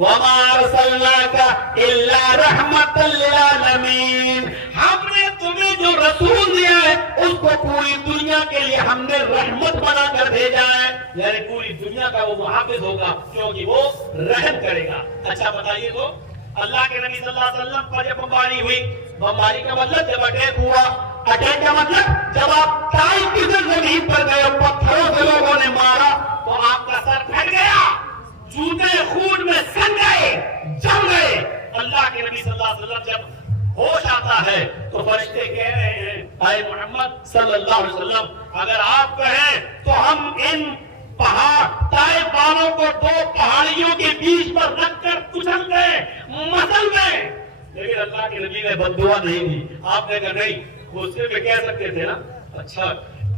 وما ارسلناک الا رحمۃ للعالمین، ہم نے تمہیں جو رسول دیا ہے اس کو پوری دنیا کے لیے ہم نے رحمت بنا کر بھیجا ہے، یعنی پوری دنیا کا وہ محافظ ہوگا کیونکہ وہ رحم کرے گا۔ اچھا بتائیے تو اللہ کے نبی صلی اللہ علیہ وسلم پر جب بمباری ہوئی، بمباری کا مطلب جب اٹیک ہوا، اٹیک کا مطلب جب آپ طائف کی زمین پر گئے، پتھروں سے لوگوں نے مارا تو آپ کا سر پھٹ گیا، جوتے خون میں سن گئے، جم گئے۔ اللہ کے نبی صلی اللہ علیہ وسلم جب ہوش آتا ہے تو فرشتے کہہ رہے ہیں اے محمد صلی اللہ علیہ وسلم اگر آپ کہیں تو ہم ان پہاڑ طائف والوں کو دو پہاڑیوں کے بیچ پر رکھ کر کچل گئے، مسل گئے، لیکن اللہ کے نبی نے بددعا نہیں دی۔ آپ نے کہا نہیں، غصے میں کہہ سکتے تھے نا اچھا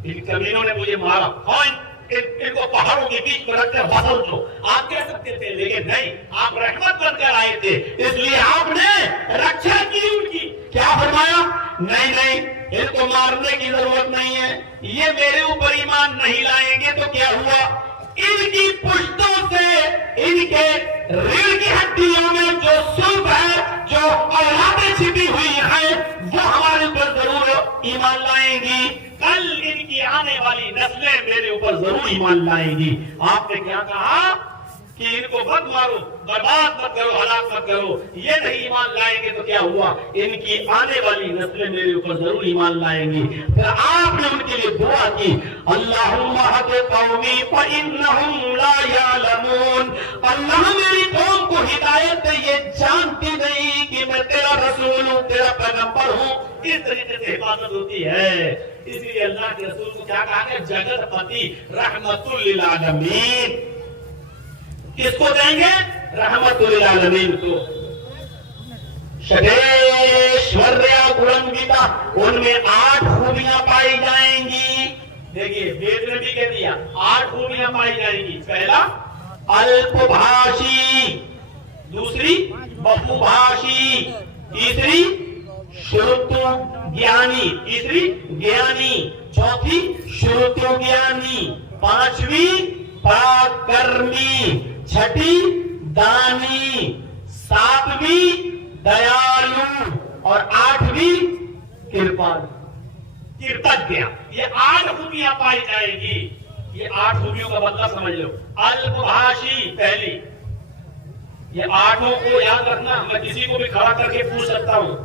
ان کمینوں نے مجھے مارا، ہاں ان کو پہاڑوں کے بیچ میں رکھ کر مسل دو، آپ کہہ سکتے تھے، لیکن نہیں، آپ رحمت بن کر آئے تھے اس لیے آپ نے رکشا کی ان کی۔ کیا فرمایا؟ نہیں نہیں، ان کو مارنے کی ضرورت نہیں ہے، یہ میرے اوپر ایمان نہیں لائیں گے تو کیا ہوا؟ ان کی پشتوں سے ان کے ریڑھ کی ہڈیوں میں جو سلب ہے، جو اولادیں چھپی ہوئی ہیں، وہ ہمارے اوپر ضرور ایمان لائیں گی، کل ان کی آنے والی نسلیں میرے اوپر ضرور ایمان لائیں گی۔ آپ نے کیا کہا کہ ان کو مت مارو، برباد مت کرو، ہلاک مت کرو، یہ نہیں ایمان لائیں گے تو کیا ہوا؟ ان کی آنے والی نسلیں میرے اوپر ضرور ایمان لائیں گی۔ پھر آپ نے ان کے لیے دعا کی اللہم اہد قومی فانہم لا یعلمون، اللہ میری قوم کو ہدایت دے، یہ جانتی نہیں کہ میں تیرا رسول ہوں، تیرا پیغمبر ہوں۔ اس طریقے سے حفاظت ہوتی ہے۔ اس لیے اللہ کے رسول کو کیا کہا کہ جگت پتی رحمت للعالمین، کس کو دیں گے؟ رحمت للعالمین کو۔ شدیشوریا گرنگیتا، ان میں 8 خوبیاں پائی جائیں گی۔ دیکھیے وید نے بھی کہہ دیا 8 خوبیاں پائی جائیں گی۔ پہلا الپ بھاشی، دوسری بہو بھاشی، تیسری شروتو گیانی، تیسری گیانی، چوتھی شروتو گیانی، پانچویں پراکرمی، چھٹی دانی، ساتویں دیالو اور 8ویں کرپالو، کیرتجیہ۔ یہ 8 خوبیاں پائی جائیں گی۔ یہ 8 خوبیوں کا مطلب سمجھ لو۔ الپ بھاشی پہلی، یہ 8 کو یاد رکھنا، میں کسی کو بھی کھڑا کر کے پوچھ سکتا ہوں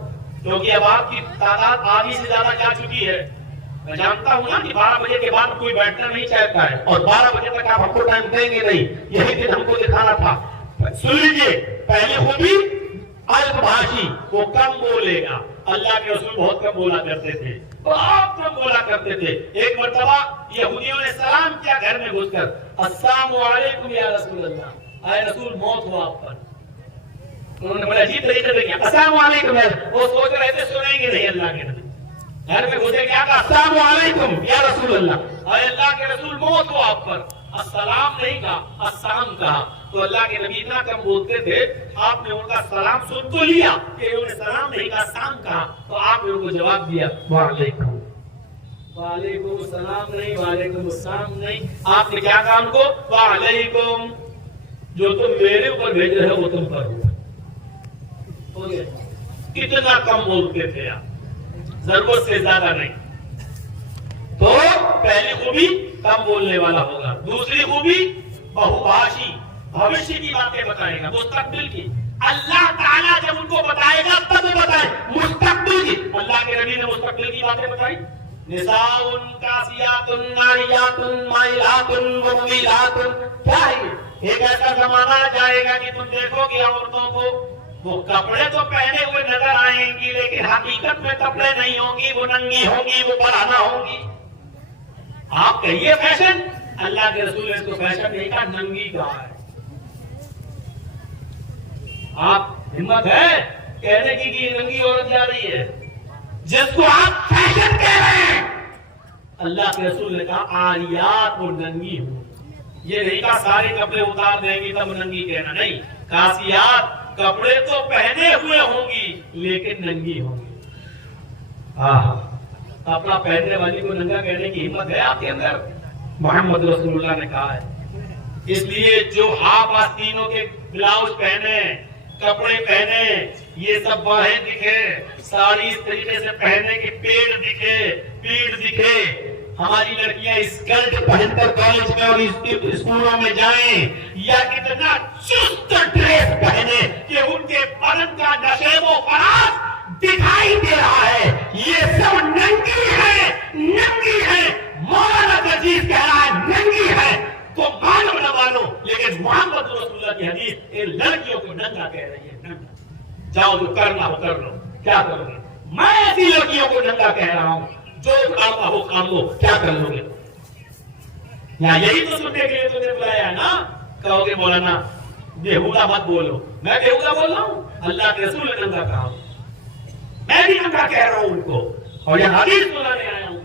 کیونکہ اب آپ کی تعداد آدھی سے زیادہ جا چکی ہے۔ میں جانتا ہوں نا کہ 12 بجے کے بعد کوئی بیٹھنا نہیں چاہتا ہے اور 12 بجے تک آپ ہم کو ٹائم دیں گے نہیں، یہی دن ہم کو دکھانا تھا۔ سن لیجیے، پہلی خوبی الپ بھاشی، وہ کم بولے گا۔ اللہ کے رسول بہت کم بولا کرتے تھے، بہت کم بولا کرتے تھے۔ ایک مرتبہ یہودیوں نے سلام کیا گھر میں گھس کر، السلام علیکم یا رسول اللہ، اے رسول موت ہو آپ پر۔ انہوں نے بڑا عجیب طریقے سے کیا السلام علیکم، وہ سوچ رہے تھے سنیں گے نہیں اللہ کے نبی، گھر میں گھسے کیا کہا السلام علیکم یا رسول اللہ، اے اللہ کے رسول موت ہو آپ پر۔ السلام نہیں کہا، السلام کہا۔ تو اللہ کے نبی اتنا کم بولتے تھے، آپ نے ان کا سلام سن تو لیا کہ انہوں نے سلام نہیں کہا، السلام کہا، تو آپ نے ان کو جواب دیا وعلیکم، وعلیکم السلام نہیں، وعلیکم السلام نہیں، آپ نے کیا کہا ان کو وعلیکم، جو تم میرے اوپر بھیج رہے ہو وہ تم پر ہو گیا۔ کتنا کم بولتے تھے آپ، ضرورت سے زیادہ نہیں۔ تو پہلی خوبی کم بولنے والا ہوگا۔ دوسری خوبی بہو بھاشی، بھوشیہ کی باتیں بتائے گا، مستقبل کی۔ اللہ تعالیٰ جب ان کو بتائے گا تب وہ بتائے مستقبل کی۔ اللہ کے نبی نے مستقبل کی باتیں بتائی، نساء کاسیات عاریات مائلات ممیلات۔ کیا ہے؟ ایک ایسا زمانہ جائے گا کہ تم دیکھو گے عورتوں کو، وہ کپڑے تو پہنے ہوئے نظر آئیں گی لیکن حقیقت میں کپڑے نہیں ہوں گی، وہ ننگی ہوں گی، وہ پرانا ہوں گی۔ آپ کہیے فیشن، اللہ کے رسول نے اس کو فیشن نہیں کہا، ننگی کہا ہے۔ آپ ہمت ہے کہنے کی کہ ننگی عورت جا رہی ہے، جس کو آپ فیشن کہہ رہے ہیں، اللہ کے رسول نے کہا عاریات اور ننگی ہو۔ یہ نہیں کہا سارے کپڑے اتار دیں گی تب ننگی کہنا، نہیں، کاسیات کپڑے تو پہنے ہوئے ہوں گی لیکن ننگی ہوں گی۔ کپڑا پہننے والی کو ننگا کہنے کی ہمت ہے آپ کے اندر؟ محمد رسول اللہ نے کہا ہے اس لیے جو ہاف آستینوں کے بلاؤز پہنے، کپڑے پہنے، یہ سب باہیں دکھے، ساڑی اس طریقے سے پہنے کہ پیٹ دکھے، ہماری لڑکیاں اسکرٹ پہن کر کالج میں اور اسکولوں میں جائیں، یا کتنا چست ڈریس پہنے کہ ان کے بدن کا نشیب و فراز دکھائی دے رہا ہے، یہ سب ننگی ہے۔ مولانا جرجیس کہہ رہا ہے ننگی ہے تو مانو نہ مانو، لیکن محمد رسول اللہ کی حدیث ان لڑکیوں کو ننگا کہہ رہی ہے، ننگا۔ جاؤ جو کرنا ہو کر لو، کیا کرو گے؟ میں ایسی لڑکیوں کو ننگا کہہ رہا ہوں، جو کام ہو کام لو، کیا کر لو گے؟ یہاں یہی تو سننے کے لیے تمہیں بلایا ہے نا؟ کہو گے مولانا بےہودہ مت بولو، میں بےہودہ بول رہا ہوں؟ اللہ کے رسول نے ننگا کہا، میں بھی ننگا کہہ رہا ہوں ان کو، اور یہ حدیث سنانے آیا ہوں۔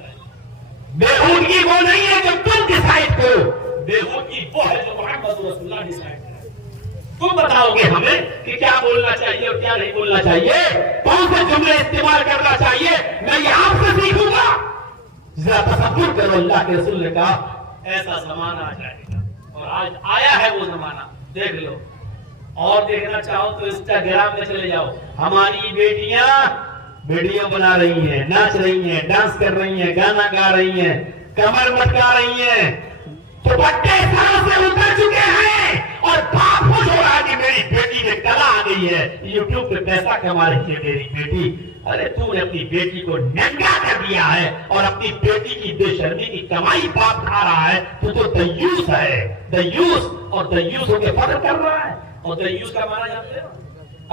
بےہودگی وہ نہیں ہے جو تم ڈیسائیڈ کرو، بےہودگی وہ ہے جو محمد رسول اللہ ڈیسائیڈ کرے۔ تم بتاؤ گے ہمیں کہ کیا بولنا چاہیے اور کیا نہیں بولنا چاہیے، کون سے جملے استعمال کرنا چاہیے، میں یہ آپ سے سیکھوں گا۔ ذرا تصور کرو، اللہ کے رسول نے کہا ایسا زمانہ آ جائے گا، اور آج آیا ہے وہ زمانہ، دیکھ لو۔ اور دیکھنا چاہو تو انسٹاگرام میں چلے جاؤ، ہماری بیٹیاں ویڈیو بنا رہی ہیں، ناچ رہی ہیں، ڈانس کر رہی ہیں، گانا گا رہی ہیں، کمر مٹکا رہی ہیں، دوپٹے سروں سے اتر چکے ہیں، اور باپ خوش ہو رہا ہے کہ میری بیٹی میں کلا آ گئی ہے، یوٹیوب پہ پیسہ کما رہی ہے میری بیٹی۔ ارے تو نے اپنی بیٹی کو ننگا کر دیا ہے، اور اپنی بیٹی کی بے شرمی کی کمائی باپ کھا رہا ہے، تو دیوس ہے، دیوس، اور دیوس ہو کے فخر کر رہا ہے۔ اور دیوس کا معنی جانتے ہو؟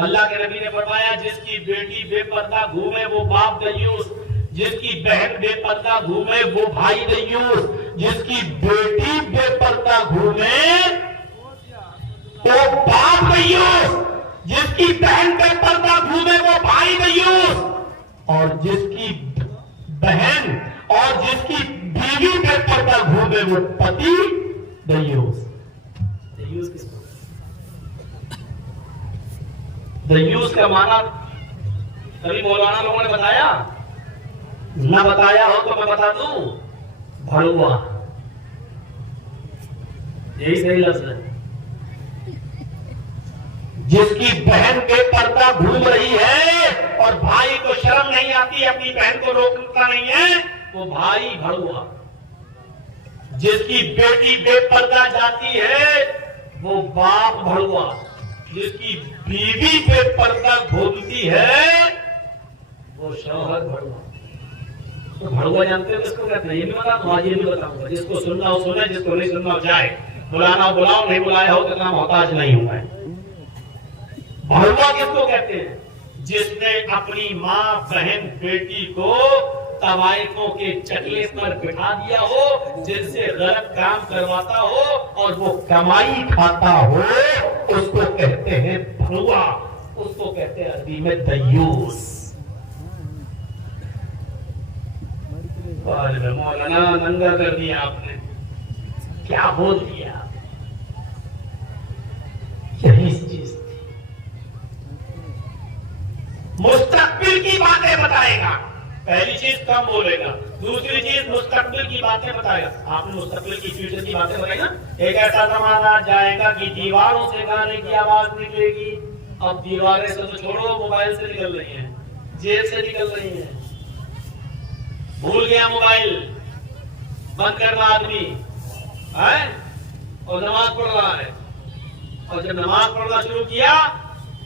اللہ کے نبی نے فرمایا جس کی بیٹی بے پردہ گھومے وہ باپ دیوس، جس کی بہن بے پردہ گھومے وہ بھائی دیوس، جس کی بیٹی بے پردہ گھومے وہ باپ دیوس، جس کی بہن بے پردہ گھومے وہ بھائی دیوس، اور جس کی بہن اور جس کی بیوی بے پردہ گھومے وہ پتی دیوس۔ دیوس کس کو؟ دیوس کا معنی کبھی مولانا لوگوں نے بتایا؟ نہ بتایا ہو تو میں بتا دوں، بھڑوا، یہی صحیح لفظ ہے۔ جس کی بہن بے پردہ گھوم رہی ہے اور بھائی کو شرم نہیں آتی، اپنی بہن کو روکتا نہیں ہے، وہ بھائی بھڑوا۔ جس کی بیٹی بے پردہ جاتی ہے وہ باپ بھڑوا، جس کی بیوی بے پردہ گھومتی ہے وہ شوہر بھڑوا۔ تو بھڑوا جانتے ہو کس کو کہتے ہیں؟ یہ بھی بتا دوں، آج یہ بھی بتاؤں گا، جس کو سننا ہو سنے، جس کو نہیں سننا ہو جائے، بلانا ہو بلاؤ، نہیں بلایا ہو تو اتنا محتاج نہیں ہوں میں۔ بھڑوا کس کو کہتے ہیں؟ جس نے اپنی ماں، بہن، بیٹی کو طوائفوں کے چکلے پر بٹھا دیا ہو، جن سے غلط کام کرواتا ہو اور وہ کمائی کھاتا ہو، اس کو کہتے ہیں بھڑوا، اس کو کہتے ہیں عربی میں دیوس۔ مولانا ننگا کر دیا آپ نے، کیا بول دیا؟ یہی چیز تھی۔ مستقبل کی باتیں بتائے گا، پہلی چیز کم بولے گا، دوسری چیز مستقبل کی باتیں بتائے گا۔ آپ نے مستقبل کی، فیوچر کی باتیں بتائی نا۔ ایک ایسا زمانہ جائے گا کہ دیواروں سے گانے کی آواز نکلے گی۔ اب دیواریں سے تو چھوڑو، موبائل سے نکل رہی ہیں، جیب سے نکل رہی ہیں۔ بھول گیا موبائل، بند کرنا آدمی ہے اور نماز پڑھ رہا ہے، اور جب نماز پڑھنا شروع کیا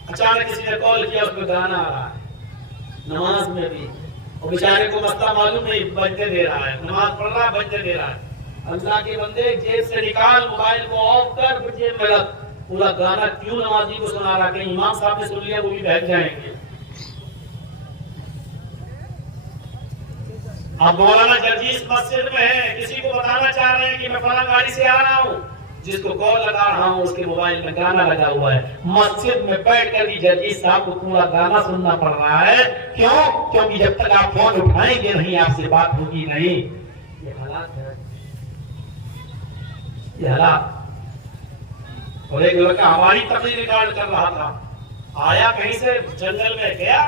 اچانک کسی نے کال کیا، اس میں گانا آ رہا ہے نماز میں بھی، اور بیچارے کو مسئلہ معلوم نہیں، بجنے دے رہا ہے، نماز پڑھ رہا ہے بجنے دے رہا ہے۔ اللہ کے بندے جیب سے نکال، موبائل کو آف کر، پھر جیب میں رکھ۔ پورا گانا کیوں نمازی کو سنا رہا؟ کہیں امام صاحب نے سن لیا وہ بھی بہک جائیں گے۔ اب مولانا جرجیس مسجد میں ہے، کسی کو بتانا چاہ رہے ہیں کہ میں فلاں گاڑی سے آ رہا ہوں، جس کو کال لگا رہا ہوں اس کے موبائل میں گانا لگا ہوا ہے۔ مسجد میں بیٹھ کر بھی جرجیس صاحب کو پورا گانا سننا پڑ رہا ہے۔ کیوں؟ کیونکہ جب تک آپ فون اٹھائیں گے نہیں، آپ سے بات ہوگی نہیں۔ یہ حالات ہے، یہ حالات۔ اور ایک لڑکا ہماری تقریر ریکارڈ کر رہا تھا، آیا کہیں سے جنگل میں گیا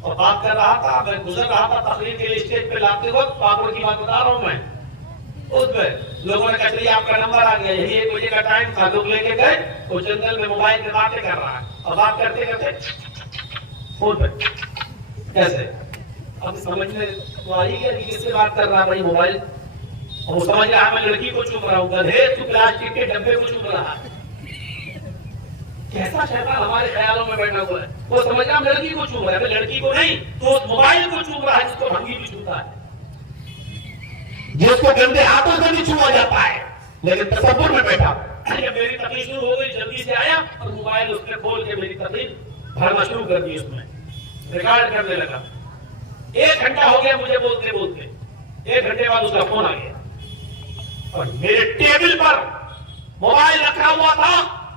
اور بات کر رہا تھا، میں گزر رہا تھا تقریر کے لیے اسٹیج پہ لاتے وقت، پاگل کی بات بتا رہا ہوں میں، اس میں لوگوں نے کہا چلیے آپ کا نمبر آ گیا, یہی 1 بجے کا ٹائم تھا, لوگ لے کے گئے, وہ جنگل میں موبائل پہ باتیں کر رہا ہے, اور بات کرتے کرتے فون پہ کیسے, اب سمجھنے تو آئی گیا کہ کس سے بات کر رہا ہے بھائی موبائل, اور وہ سمجھ رہا ہے میں لڑکی کو چوم رہا ہوں, گدھے تو پلاسٹک کے ڈبے کو چوم رہا ہے. کیسا شیطان ہمارے خیالوں میں بیٹھا ہوا ہے, وہ سمجھ رہا ہے لڑکی کو چوم رہا ہے, لڑکی کو نہیں تو موبائل کو چوم رہا ہے جس کو بھنگی بھی چھوتا ہے, جس کو گندے ہاتھوں سے بھی چھوا جاتا ہے, لیکن تصور میں بیٹھا. میری تقریر شروع ہو گئی, جلدی سے آیا اور موبائل اس نے کھول کے میری تقریر بھرنا شروع کر دی, اس میں ریکارڈ کرنے لگا. 1 گھنٹہ ہو گیا مجھے بولتے بولتے, 1 گھنٹے بعد اس کا فون آ گیا, اور میرے ٹیبل پر موبائل رکھا ہوا تھا,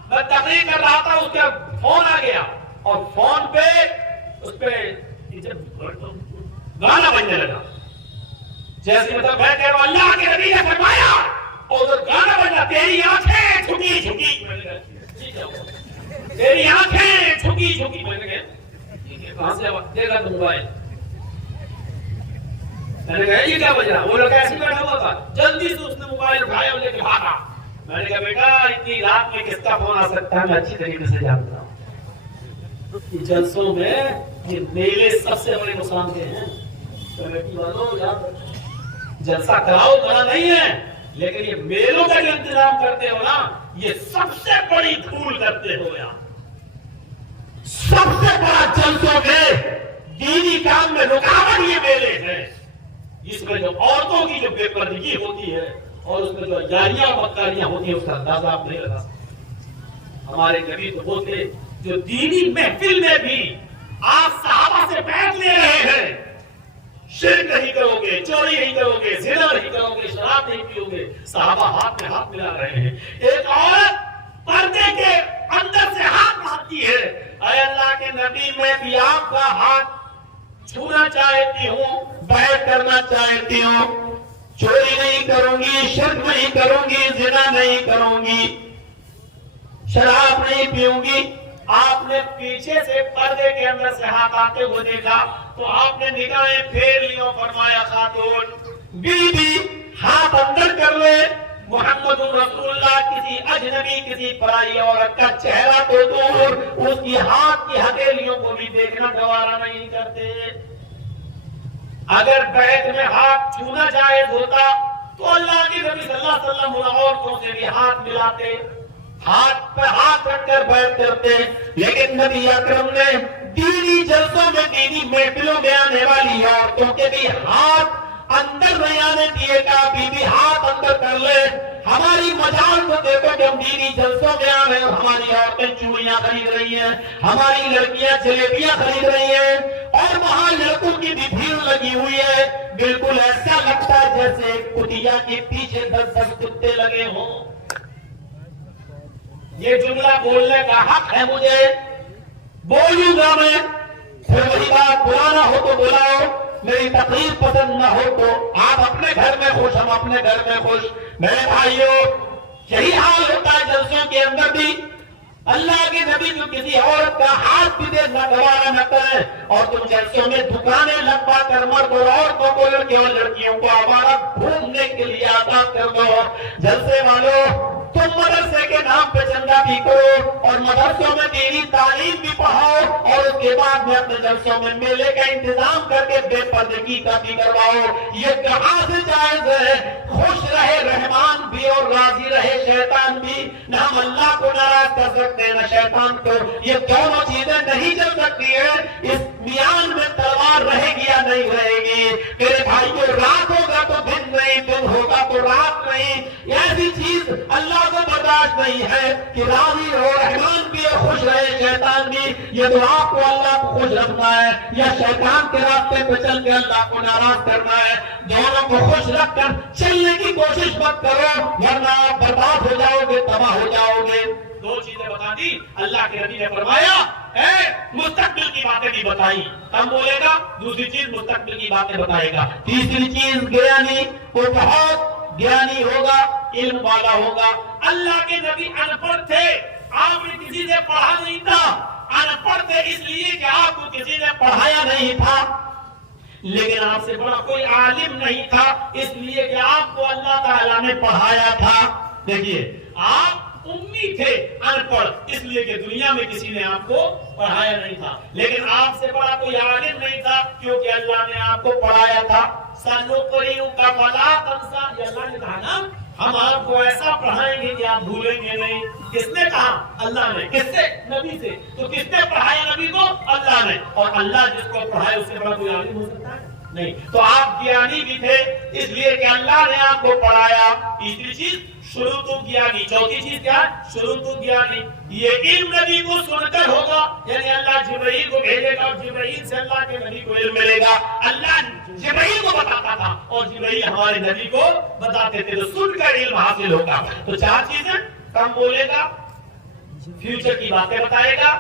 میں تقریر کر رہا تھا, اس کا فون آ گیا, اور فون پہ اس پہ گانا بجنے لگا. جیسے مطلب میں کہہ رہا ہوں اللہ کے نبی نے فرمایا, اور گانا بجنا تیری آنکھیں جھکی جھکی, تیری آنکھیں جھکی جھکی. میں نے کہا کہاں سے دیکھا تو موبائل, میں نے کہا یہ کیا بج رہا, وہ لڑکا ایسے بیٹھا ہوا تھا, جلدی سے اس نے موبائل اٹھایا اور لے کے بھاگا. میں نے کہا بیٹا اتنی رات میں کس کا فون آ سکتا ہے, میں اچھی طریقے سے جانتا ہوں. جلسوں میں یہ میلے سب سے بڑے نقصان کے ہیں. کمیٹی والوں یاد جلسہ کراؤ بڑا نہیں ہے, لیکن یہ میلوں کا جو انتظام کرتے ہو نا, یہ سب سے بڑی دھول کرتے ہو. یار سب سے بڑا جلسوں میں دینی کام میں رکاوٹ یہ میلے ہیں. اس میں جو عورتوں کی جو بے پردگی ہوتی ہے اور اس میں جو جاریاں اور مکاریاں ہوتی ہیں, اس کا اندازہ آپ نہیں لگا سکتے. ہمارے نبی تو وہ تھے جو دینی محفل میں بھی آپ صحابہ سے بیعت لے رہے ہیں, شرک نہیں کرو گے, چوری نہیں کرو گے, زنا نہیں کرو گے, شراب نہیں پیو گے, صحابہ ہاتھ میں ہاتھ ملا رہے ہیں. ایک عورت پردے کے اندر سے ہاتھ مارتی ہے, اے اللہ کے نبی میں بھی آپ کا ہاتھ چھونا چاہتی ہوں, بیعت کرنا چاہتی ہوں, چوری نہیں کروں گی, شرک نہیں کروں گی, زنا نہیں کروں گی, شراب نہیں پیوں گی. آپ نے پیچھے سے پردے کے اندر سے ہاتھ آتے ہوئے دیکھا تو آپ نے نگاہیں پھیر لی اور فرمایا خاتون بی بی ہاتھ اندر کر لے, محمد رسول اللہ کسی اجنبی کسی پرائی عورت کا چہرہ تو دور, اس کی ہاتھ کی ہتھیلیوں کو بھی دیکھنا گوارا نہیں کرتے. اگر بیت میں ہاتھ چھونا جائز ہوتا تو اللہ کے نبی صلی اللہ علیہ وسلم ان عورتوں سے بھی ہاتھ ملاتے, ہاتھ پہ ہاتھ رکھ کر بیعت کرتے. لیکن نبی اکرم نے دینی جلسوں میں, دینی محفلوں میں آنے والی عورتوں کے بھی ہاتھ اندر نہیں آنے دیے گا. بی بی ہاتھ اندر کر لے. ہماری مجال کو دیکھو کہ ہم دینی جلسوں میں آ رہے ہیں, ہماری عورتیں چوڑیاں خرید رہی ہیں, ہماری لڑکیاں جلیبیاں خرید رہی ہیں, اور وہاں لڑکوں کی بھی بھیڑ لگی ہوئی ہے. بالکل ایسا لگتا ہے جیسے کٹیا کے پیچھے 10 کتے لگے ہوں. یہ جملہ بولنے کا حق ہے مجھے, بولوں گا میں. پھر وہی بات, بلانا ہو تو بلاؤ, میری تقریر پسند نہ ہو تو آپ اپنے گھر میں خوش, ہم اپنے گھر میں خوش. میرے بھائیوں یہی حال ہوتا ہے جلسوں کے اندر بھی. اللہ کے نبی جو کسی عورت کا ہاتھ بھی دیکھنا گوارا نہ کرے, اور تم جلسوں میں دکانیں لگوا کر مرد اور عورتوں کو, لڑکیوں اور لڑکیوں کو آوارہ گھومنے کے لیے آزاد کر دو. جلسے والوں تم مدرسے کے نام پہ چندہ بھی کرو اور مدرسوں میں دینی تعلیم بھی پڑھاؤ, اور اس کے بعد میں اپنے جلسوں میں میلے کا انتظام کر کے بے پردگی کا بھی کرواؤ. یہ کہاں سے جائز ہے؟ خوش رہے رحمان بھی اور راضی رہے شیطان بھی. نہ ہم اللہ کو ناراض کر سکتے نہ شیطان کو, یہ دونوں چیزیں نہیں چل سکتی ہیں. اس میان میں تلوار رہے گی یا نہیں رہے گی؟ میرے بھائیوں رات ہوگا تو دن نہیں, دن ہوگا تو رات نہیں. ایسی چیز اللہ کو برداشت نہیں ہے کہ راضی ہو رحمان بھی اور خوش رہے شیطان بھی. یہ تو آپ کو اللہ کو خوش رکھنا ہے یا شیطان کے راستے پہ چل کے اللہ کو ناراض کرنا ہے. دونوں کو خوش رکھ کر چلنے کی کوشش مت کرو, ورنہ آپ برباد ہو جاؤ گے, تباہ ہو جاؤ گے. 2 چیزیں بتا دی اللہ کے نبی نے فرمایا, مستقبل کی باتیں بھی بتائی. کم بولے گا, دوسری چیز مستقبل کی باتیں بتائے گا. تیسری چیز گیانی, وہ بہت گیانی ہوگا, علم والا ہوگا. اللہ کے نبی ان پڑھ تھے, آپ نے کسی سے پڑھا نہیں تھا. ان پڑھ تھے اس لیے کہ آپ کو کسی نے پڑھایا نہیں تھا. لیکن آپ سے بڑا کوئی عالم نہیں تھا، اس لیے کہ آپ کو اللہ تعالیٰ نے پڑھایا تھا۔ دیکھیے آپ امی تھے، ان پڑھ، اس لیے کہ دنیا میں کسی نے آپ کو پڑھایا نہیں تھا، لیکن آپ سے بڑا کوئی عالم نہیں تھا کیونکہ اللہ نے آپ کو پڑھایا تھا۔ سَنُقْرِئُكَ فَلَا تَنْسَىٰ، یہ اللہ نے کہا نا ہم آپ کو ایسا پڑھائیں گے کہ آپ بھولیں گے نہیں۔ کس نے کہا؟ اللہ نے۔ کس سے؟ نبی سے۔ تو کس نے پڑھایا نبی کو؟ اللہ نے۔ اور اللہ جس کو پڑھائے اس سے بڑا کوئی عالم ہو سکتا ہے؟ نہیں۔ تو آپ گیانی بھی تھے اس لیے کہ اللہ نے آپ کو پڑھایا۔ تیسری چیز شروع تو گیانی، چوتھی چیز کیا ہے؟ شروع تو گیانی۔ یہ علم نبی کو سن کر ہوگا، یعنی اللہ جبرائیل کو بھیجے گا اور جبرائیل سے اللہ کے نبی کو علم ملے گا۔ اللہ جبرائیل کو بتاتا تھا اور جبرائیل ہمارے نبی کو بتاتے تھے، تو سن کر علم حاصل ہوگا۔ تو چار چیزیں، کم بولے گا، فیوچر کی باتیں بتائے گا،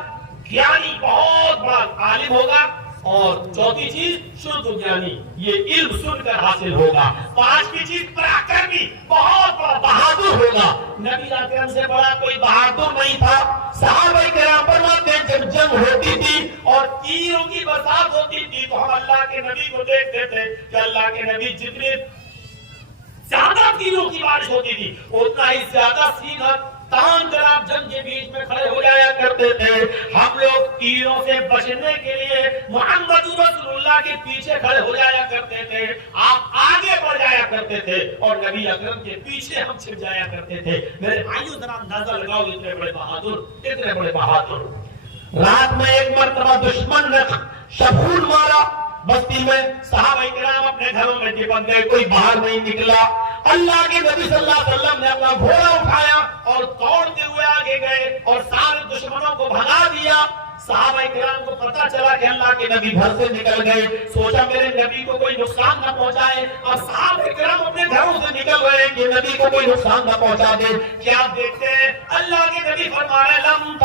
گیانی بہت بڑا عالم ہوگا، اور چوتھی چیز شروع تو گیانی، یہ علم سن کر حاصل ہوگا۔ پانچویں چیز پراکرمی، بہت بڑا بہادر ہوگا۔ نبی اکرم سے بڑا کوئی بہادر نہیں تھا۔ صحابہ کرام فرماتے ہیں جب جنگ ہوتی تھی اور تیروں کی برسات ہوتی تھی تو ہم اللہ کے نبی کو دیکھتے تھے کہ اللہ کے نبی جتنے زیادہ تیروں کی بارش ہوتی تھی اتنا ہی زیادہ سینہ تان کر آپ جنگ کے بیچ میں کھڑے ہو جایا کرتے تھے۔ ہم لوگ تیروں سے بچنے کے لیے محمد رسول اللہ کے پیچھے کھڑے ہو جایا کرتے تھے، آپ آگے بڑھ جایا کرتے تھے اور نبی اکرم کے پیچھے ہم چھپ جایا کرتے تھے۔ میرے بھائیوں ذرا اندازہ لگاؤ، اتنے بڑے بہادر، اتنے بڑے بہادر۔ رات میں ایک مرتبہ دشمن نے شبخون مارا بستی میں، صحابہ کرام اپنے گھروں میں چپک گئے، کوئی باہر نہیں نکلا۔ اللہ کے نبی صلی اللہ علیہ وسلم نے اپنا گھوڑا اٹھایا اور دوڑتے ہوئے آگے گئے اور سارے دشمنوں کو بھگا دیا۔ صحابہ کرام کو پتہ چلا کہ اللہ کے نبی گھر سے نکل گئے، سوچا میرے نبی کو کوئی نقصان نہ پہنچائے۔ اب صحابہ کرام اپنے گھروں سے نکل رہے ہیں کہ نبی کو کوئی نقصان نہ پہنچا دے۔ کیا دیکھتے ہیں؟ اللہ کے نبی فرما رہے لم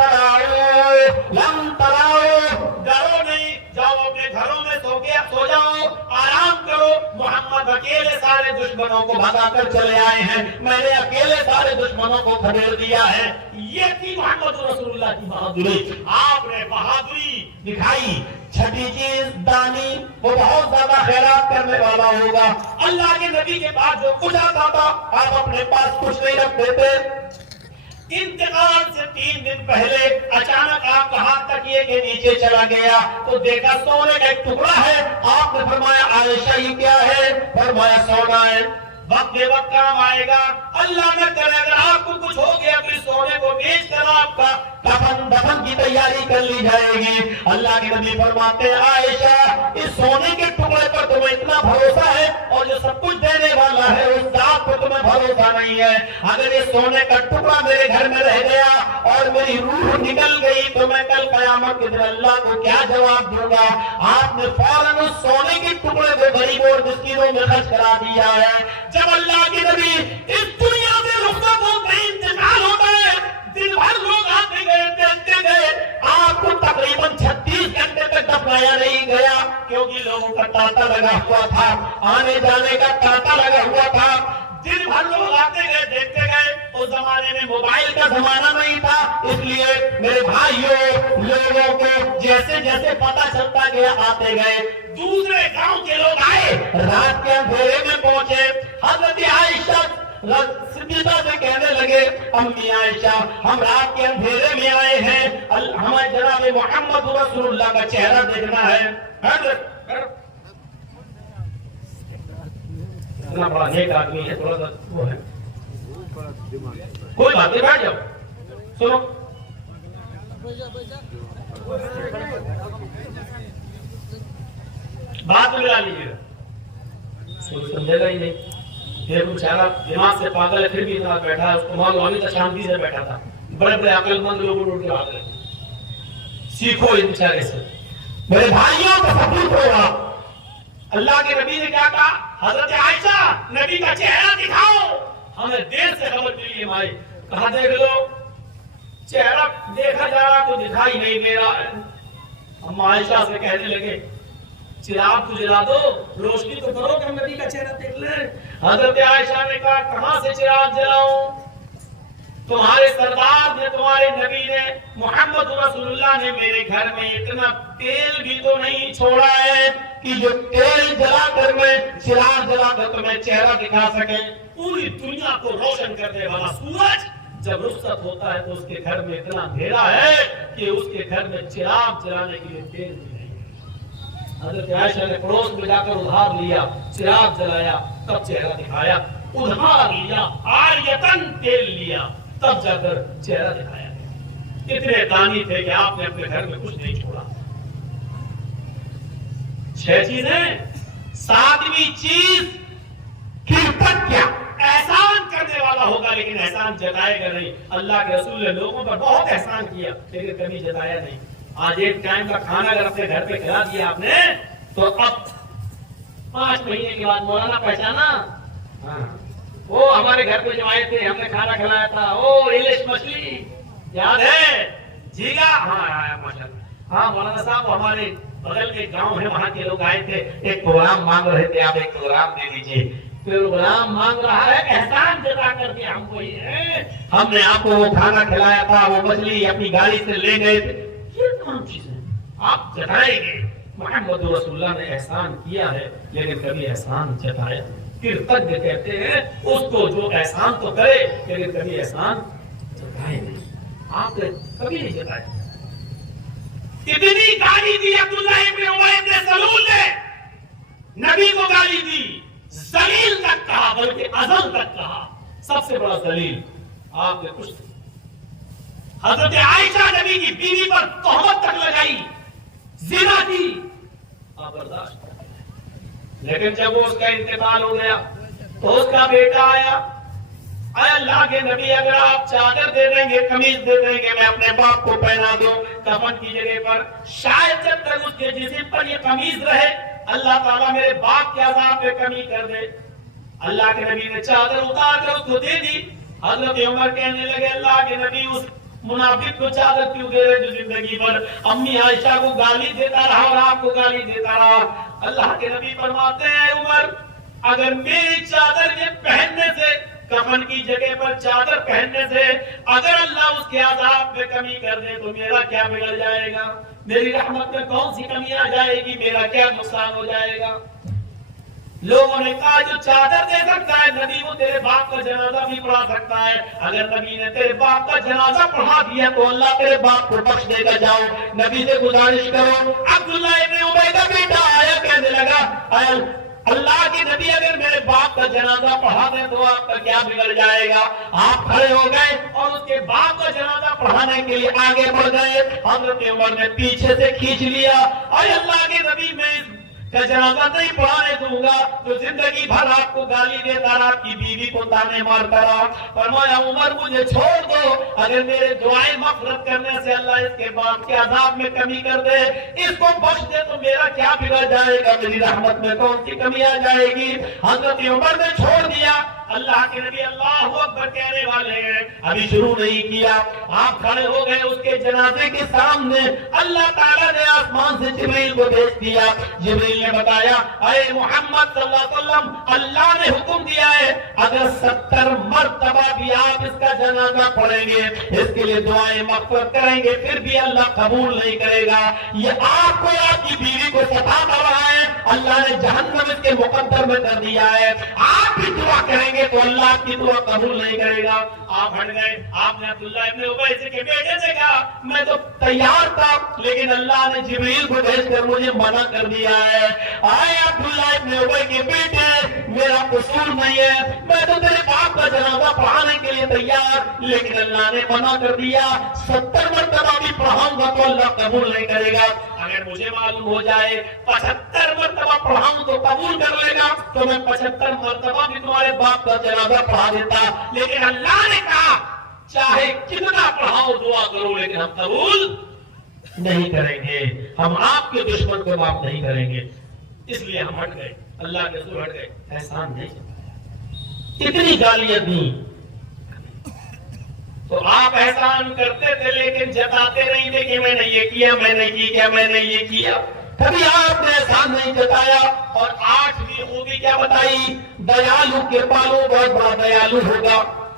تراؤ، ڈرو نہیں، جاؤ اپنے گھروں میں سو جاؤ، آرام کرو۔ محمد اکیلے سارے دشمنوں کو بھگا کر چلے آئے ہیں، میں نے اکیلے سارے دشمنوں کو کھدیر دیا ہے۔ یہ تھی محمد رسول اللہ کی بہادری۔ آپ نے بہادری دکھائی۔ چھٹی چیز دانی، وہ بہت زیادہ خیرات کرنے والا ہوگا۔ اللہ کے نبی کے پاس جو کچھ آتا تھا آپ اپنے پاس کچھ نہیں رکھتے تھے۔ انتقال سے 3 دن پہلے اچانک آپ کا ہاتھ تکیے کے نیچے چلا گیا تو دیکھا سونے کا ایک ٹکڑا ہے۔ آپ نے فرمایا عائشہ یہ کیا ہے؟ فرمایا سونا ہے، وقت بے وقت کام آئے گا۔ اللہ نہ کرے اگر آپ کو کچھ ہو گیا تو اس سونے کو بیچ کر آپ کا دفن کی تیاری کر لی جائے گی۔ اللہ کے نبی فرماتے ہیں عائشہ اس سونے کے ٹکڑے پر تمہیں اتنا بھروسہ ہے اور جو سب کچھ دینے والا ہے اس ذات پر تمہیں بھروسہ نہیں ہے؟ اگر یہ سونے کا ٹکڑا میرے گھر میں رہ گیا اور میری روح نکل گئی تو میں کل قیامت کے دن اللہ کو کیا جواب دوں گا؟ آپ نے فوراً اس سونے کے ٹکڑے کو غریبوں اور مسکینوں میں خرچ کرا دیا ہے۔ جب اللہ کے نبی اس دنیا سے رخصت ہوتے ہی انتقال ہوتا ہے، دن بھر لوگ آتے گئے دیکھتے گئے، آپ کو تقریباً 36 گھنٹے تک دفنایا نہیں گیا کیونکہ لوگوں کا تانتا لگا ہوا تھا، آنے جانے کا تانتا لگا ہوا تھا۔ دن بھر لوگ آتے گئے دیکھتے گئے۔ اس زمانے میں موبائل کا زمانہ نہیں تھا، اس لیے میرے بھائیوں لوگوں کو جیسے جیسے پتہ چلتا گیا آتے گئے۔ دوسرے گاؤں کے لوگ آئے، رات کے اندھیرے میں پہنچے، حضرت عائشہ صدیقہ سے کہنے لگے امی عائشہ ہم رات کے اندھیرے میں آئے ہیں، ہمیں جناب محمد رسول اللہ کا چہرہ دیکھنا ہے۔ اتنا بڑا نیک آدمی ہے، تھوڑا سا وہ ہے، کوئی بات نہیں، بیٹھ جاؤ سنو۔ بات ملا لیجیے گا، سمجھے گا ہی نہیں۔ پھر بیچارہ دماغ سے پاگل ہے پھر بھی اتنا بیٹھا ہے، اس کو مان لو شانتی سے بیٹھا تھا۔ بڑے بڑے عقل مند لوگوں اٹھ کے آ گئے، سیکھو اس بیچارے سے۔ میرے بھائیوں کا ثبوت ہوگا۔ اللہ کے نبی نے کیا کہا؟ حضرت عائشہ نبی کا چہرہ دکھاؤ، ہمیں دیر سے خبر ملی ہے بھائی۔ کہا دیکھ لو چہرہ دیکھا جا رہا تو دکھائی نہیں دے رہا ہے۔ ہم عائشہ سے کہنے لگے چراغ تو جلا دو، روشنی تو کرو کہ ہم نبی کا چہرہ دیکھ لیں۔ حضرت عائشہ نے کہا کہاں سے چراغ جلاؤں؟ تمہارے سردار نے، تمہارے نبی نے، محمد رسول اللہ نے میرے گھر میں اتنا تیل بھی تو نہیں چھوڑا ہے کہ جو تیل جلا کر میں، چراغ جلا کر تمہیں چہرہ دکھا سکے۔ پوری دنیا کو روشن کرنے والا سورج جب رخصت ہوتا ہے تو اس کے گھر میں اتنا اندھیرا ہے کہ اس کے گھر میں چراغ جلانے کے لیے تیل بھی نہیں۔ حضرت عائشہ نے پڑوس میں جا کر ادھار لیا، چراغ جلایا، تب چہرہ دکھایا، ادھار لیا، عاریتن تیل لیا، تب جا کر چہرہ دکھایا۔ اتنے دانی تھے کہ آپ نے اپنے گھر میں کچھ نہیں چھوڑا۔ 6 چیزیں۔ 7ویں چیز کرپت کیا، احسان کرنے والا ہوگا لیکن احسان جتائے گا نہیں۔ اللہ کے رسول نے لوگوں پر بہت احسان کیا لیکن کبھی جتایا نہیں۔ آج ایک ٹائم کا کھانا اگر اپنے گھر پہ کھلا دیا آپ نے تو اب 5 مہینے کے بعد مولانا پہچانا، وہ ہمارے گھر پہ جو آئے تھے ہم نے کھانا کھلایا تھا، وہ انگلش مچھلی یاد ہے؟ جھیگا، ہاں ماشاء اللہ، ہاں مولانا صاحب ہمارے بغل کے گاؤں ہے، وہاں کے لوگ آئے تھے، ایک پروگرام مانگ رہے تھے، آپ ایک پروگرام دے دیجیے۔ پروگرام مانگ رہا ہے، احسان جتا کر کے ہم کو ہم نے آپ کو وہ کھانا کھلایا تھا، وہ مچھلی اپنی گاڑی سے لے گئے تھے، یہ تمام چیزیں آپ جتائیں گے۔ محمد رسول اللہ نے احسان کیا ہے لیکن کبھی احسان جتایا۔ کرتج کہتے ہیں اس کو جو احسان تو کرے لیکن کبھی احسان جتائے نہیں۔ آپ نے کبھی نہیں جتایا۔ اتنی گالی دی عبداللہ ابن ابی ابن سلول نے، نبی کو گالی دی، ذلیل تک کہا، بلکہ اذل تک کہا، سب سے بڑا ذلیل۔ آپ نے کچھ حضرت عائشہ نبی کی بیوی پر تہمت تک لگائی، زنا کی، آپ برداشت کر لیں۔ لیکن جب اس کا انتقال ہو گیا تو اس کا بیٹا آیا، اے اللہ کے نبی اگر آپ چادر دے دیں گے، قمیض دے دیں گے، میں اپنے باپ کو پہنا دوں کفن کی جگہ پر، شاید جب تک اس کے جسم پر یہ قمیض رہے اللہ تعالیٰ میرے باپ کے عذاب پہ کمی کر دے۔ اللہ کے نبی نے چادر اتار کر اس کو دے دی۔ حضرت عمر کہنے لگے اللہ کے نبی اس منافق کو چادر کیوں دے رہے جو زندگی بھر امی عائشہ کو گالی دیتا رہا اور آپ کو گالی دیتا رہا۔ اللہ کے نبی فرماتے ہیں عمر اگر میری چادر یہ پہننے سے، کفن کی جگہ پر چادر پہننے سے اگر اللہ اس کے عذاب میں کمی کر دے تو میرا کیا بگڑ جائے گا؟ میری رحمت میں کون سی کمی آ جائے گی؟ میرا کیا نقصان ہو جائے گا؟ لوگوں نے کہا جو چادر دے سکتا ہے نبی وہ تیرے باپ کا جنازہ بھی پڑھا سکتا ہے۔ اگر نبی نے تیرے باپ کا جنازہ پڑھا دیا تو اللہ تیرے باپ کو بخش دے گا، جاؤ نبی سے گزارش کرو۔ عبداللہ ابن ابی کا بیٹا آیا کہنے لگا اللہ کے نبی اگر میرے باپ کا جنازہ پڑھا دیں تو آپ کا کیا بگڑ جائے گا؟ آپ کھڑے ہو گئے اور اس کے باپ کا جنازہ پڑھانے کے لیے آگے بڑھ گئے۔ حضرت عمر نے پیچھے سے کھینچ لیا، اے اللہ کے نبی میں کا جنازہ نہیں پڑھانے دوں گا تو زندگی بھر آپ کو گالی دیتا رہا، آپ کی بیوی کو تانے مارتا رہا۔ فرمایا عمر مجھے چھوڑ دو، اگر میرے دعائیں مغفرت کرنے سے اللہ اس کے باپ کے عذاب میں کمی کر دے، اس کو بخش دے تو میرا کیا بگڑ جائے گا؟ میری رحمت میں کون سی کمی آ جائے گی؟ حضرت عمر نے چھوڑ دیا۔ اللہ کے نبی اللہ اکبر کہنے والے ہیں، ابھی شروع نہیں کیا، آپ کھڑے ہو گئے اس کے جنازے کے سامنے۔ اللہ تعالیٰ نے آسمان سے جبریل کو بھیج دیا۔ جبریل نے بتایا اے محمد صلی اللہ علیہ وسلم اللہ نے حکم دیا ہے اگر 70 مرتبہ بھی آپ اس کا جنازہ پڑھیں گے، اس کے لیے دعائیں مغفرت کریں گے، پھر بھی اللہ قبول نہیں کرے گا۔ یہ آپ کو آپ کی بیوی کو ستا رہا ہے، اللہ نے جہنم اس کے مقدر میں کر دیا ہے، آپ بھی دعا کریں گے تو اللہ آپ کی دعا قبول نہیں کرے گا۔ آپ ہٹ گئے۔ آپ نے عبداللہ ابن ابی کے بیٹے سے کہا میں تو تیار تھا لیکن اللہ نے جبریل کو بھیج کر مجھے منع کر دیا ہے۔ آئے عبداللہ ابن ابی کے بیٹے میرا قصور نہیں ہے، میں تو تیرے باپ کا جنازہ پڑھانے کے لیے تیار لیکن اللہ نے منع کر دیا، 70 مرتبہ بھی پڑھاؤں گا تو اللہ قبول نہیں کرے گا۔ اگر مجھے معلوم ہو جائے 75 مرتبہ پڑھاؤں تو قبول کر لے گا تو میں 75 مرتبہ بھی تمہارے باپ کا جنازہ پڑھا دیتا، لیکن اللہ نے کہا چاہے کتنا پڑھاؤ دعا کرو لیکن ہم قبول نہیں کریں گے، ہم آپ کے دشمن کو معاف نہیں کریں گے۔ اس لیے ہم ہٹ گئے، اللہ کے رسول ہٹ گئے، احسان نہیں جتایا۔ اتنی گالیاں دی تو آپ احسان کرتے تھے لیکن جتاتے نہیں تھے کہ میں نے یہ کیا، میں نے یہ کیا، میں نے یہ کیا، کبھی آپ نے احسان نہیں جتایا۔ اور 8ویں خوبی کیا بتائی؟ دیالو کے پالو بہت بڑا دیالو ہوگا۔